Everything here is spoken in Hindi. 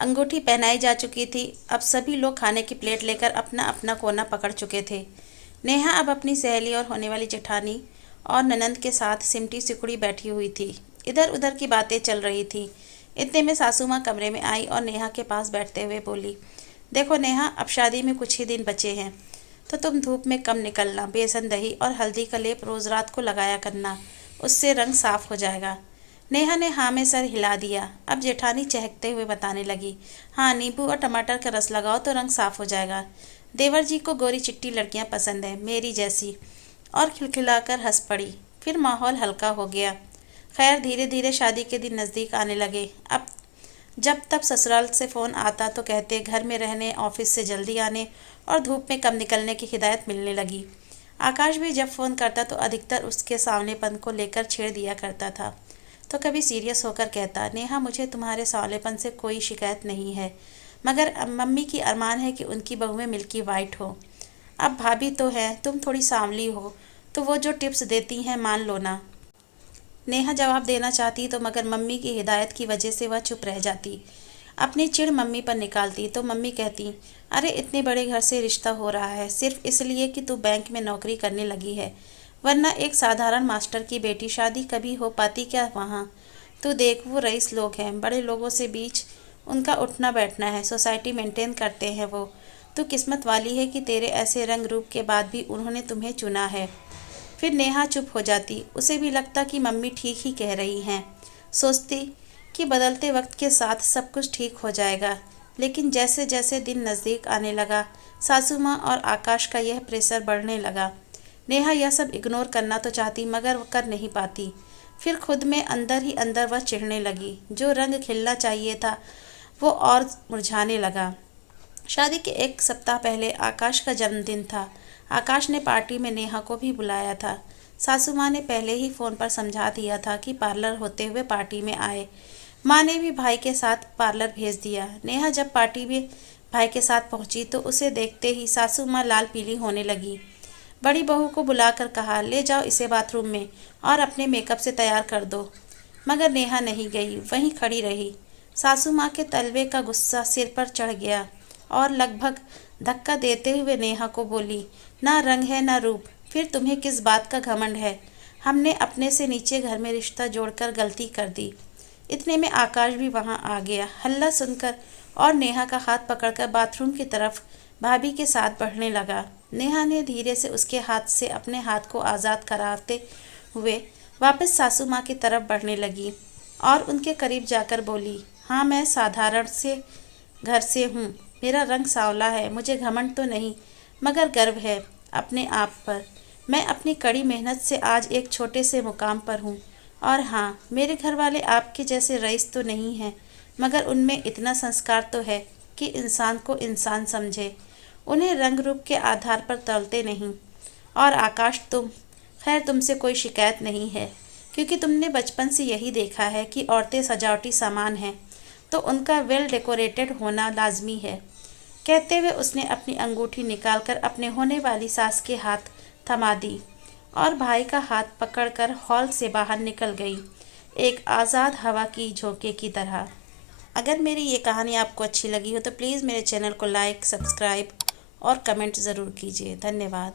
अंगूठी पहनाई जा चुकी थी। अब सभी लोग खाने की प्लेट लेकर अपना अपना कोना पकड़ चुके थे। नेहा अब अपनी सहेली और होने वाली जेठानी और ननंद के साथ सिमटी सिकुड़ी बैठी हुई थी। इधर उधर की बातें चल रही थी। इतने में सासू माँ कमरे में आई और नेहा के पास बैठते हुए बोली, देखो नेहा, अब शादी में कुछ ही दिन बचे हैं, तो तुम धूप में कम निकलना। बेसन दही और हल्दी का लेप रोज रात को लगाया करना, उससे रंग साफ हो जाएगा। नेहा ने हाँ में सर हिला दिया। अब जेठानी चहकते हुए बताने लगी, हाँ, नींबू और टमाटर का रस लगाओ तो रंग साफ हो जाएगा। देवर जी को गोरी चिट्टी लड़कियां पसंद है, मेरी जैसी। और खिलखिलाकर हंस पड़ी। फिर माहौल हल्का हो गया। खैर, धीरे धीरे शादी के दिन नज़दीक आने लगे। अब जब तब ससुराल से फ़ोन आता तो कहते घर में रहने, ऑफिस से जल्दी आने और धूप में कम निकलने की हिदायत मिलने लगी। आकाश भी जब फ़ोन करता तो अधिकतर उसके सांवलेपन को लेकर छेड़ दिया करता था। तो कभी सीरियस होकर कहता, नेहा, मुझे तुम्हारे सांवलेपन से कोई शिकायत नहीं है, मगर मम्मी की अरमान है कि उनकी बहुएं मिल्की वाइट हो। अब भाभी तो है, तुम थोड़ी सांवली हो, तो वो जो टिप्स देती हैं मान लो ना। नेहा जवाब देना चाहती तो मगर मम्मी की हिदायत की वजह से वह चुप रह जाती। अपनी चिढ़ मम्मी पर निकालती तो मम्मी कहती, अरे इतने बड़े घर से रिश्ता हो रहा है सिर्फ इसलिए कि तू बैंक में नौकरी करने लगी है, वरना एक साधारण मास्टर की बेटी शादी कभी हो पाती क्या वहाँ। तू देख, वो रईस लोग हैं, बड़े लोगों से बीच उनका उठना बैठना है, सोसाइटी मेंटेन करते हैं वो। तू किस्मत वाली है कि तेरे ऐसे रंग रूप के बाद भी उन्होंने तुम्हें चुना है। फिर नेहा चुप हो जाती। उसे भी लगता कि मम्मी ठीक ही कह रही हैं। सोचती कि बदलते वक्त के साथ सब कुछ ठीक हो जाएगा। लेकिन जैसे जैसे दिन नज़दीक आने लगा, सासू माँ और आकाश का यह प्रेशर बढ़ने लगा। नेहा यह सब इग्नोर करना तो चाहती मगर वो कर नहीं पाती। फिर खुद में अंदर ही अंदर वह चिढ़ने लगी। जो रंग खिलना चाहिए था वो और मुरझाने लगा। शादी के एक सप्ताह पहले आकाश का जन्मदिन था। आकाश ने पार्टी में नेहा को भी बुलाया था। सासू माँ ने पहले ही फ़ोन पर समझा दिया था कि पार्लर होते हुए पार्टी में आए। माँ ने भी भाई के साथ पार्लर भेज दिया। नेहा जब पार्टी में भाई के साथ पहुंची तो उसे देखते ही सासू माँ लाल पीली होने लगी। बड़ी बहू को बुलाकर कहा, ले जाओ इसे बाथरूम में और अपने मेकअप से तैयार कर दो। मगर नेहा नहीं गई, वहीं खड़ी रही। सासू माँ के तलवे का गुस्सा सिर पर चढ़ गया और लगभग धक्का देते हुए नेहा को बोली, ना रंग है ना रूप, फिर तुम्हें किस बात का घमंड है। हमने अपने से नीचे घर में रिश्ता जोड़कर गलती कर दी। इतने में आकाश भी वहां आ गया। हल्ला सुनकर और नेहा का हाथ पकड़कर बाथरूम की तरफ भाभी के साथ बढ़ने लगा। नेहा ने धीरे से उसके हाथ से अपने हाथ को आज़ाद कराते हुए वापस सासू माँ की तरफ बढ़ने लगी और उनके करीब जाकर बोली, हाँ, मैं साधारण से घर से हूँ, मेरा रंग सांवला है, मुझे घमंड तो नहीं मगर गर्व है अपने आप पर। मैं अपनी कड़ी मेहनत से आज एक छोटे से मुकाम पर हूँ। और हाँ, मेरे घर वाले आपके जैसे रईस तो नहीं हैं, मगर उनमें इतना संस्कार तो है कि इंसान को इंसान समझे, उन्हें रंग रूप के आधार पर तौलते नहीं। और आकाश, खैर तुमसे कोई शिकायत नहीं है, क्योंकि तुमने बचपन से यही देखा है कि औरतें सजावटी सामान हैं, तो उनका वेल डेकोरेटेड होना लाजमी है। कहते हुए उसने अपनी अंगूठी निकालकर अपने होने वाली सास के हाथ थमा दी और भाई का हाथ पकड़कर हॉल से बाहर निकल गई, एक आज़ाद हवा की झोंके की तरह। अगर मेरी ये कहानी आपको अच्छी लगी हो तो प्लीज़ मेरे चैनल को लाइक, सब्सक्राइब और कमेंट ज़रूर कीजिए। धन्यवाद।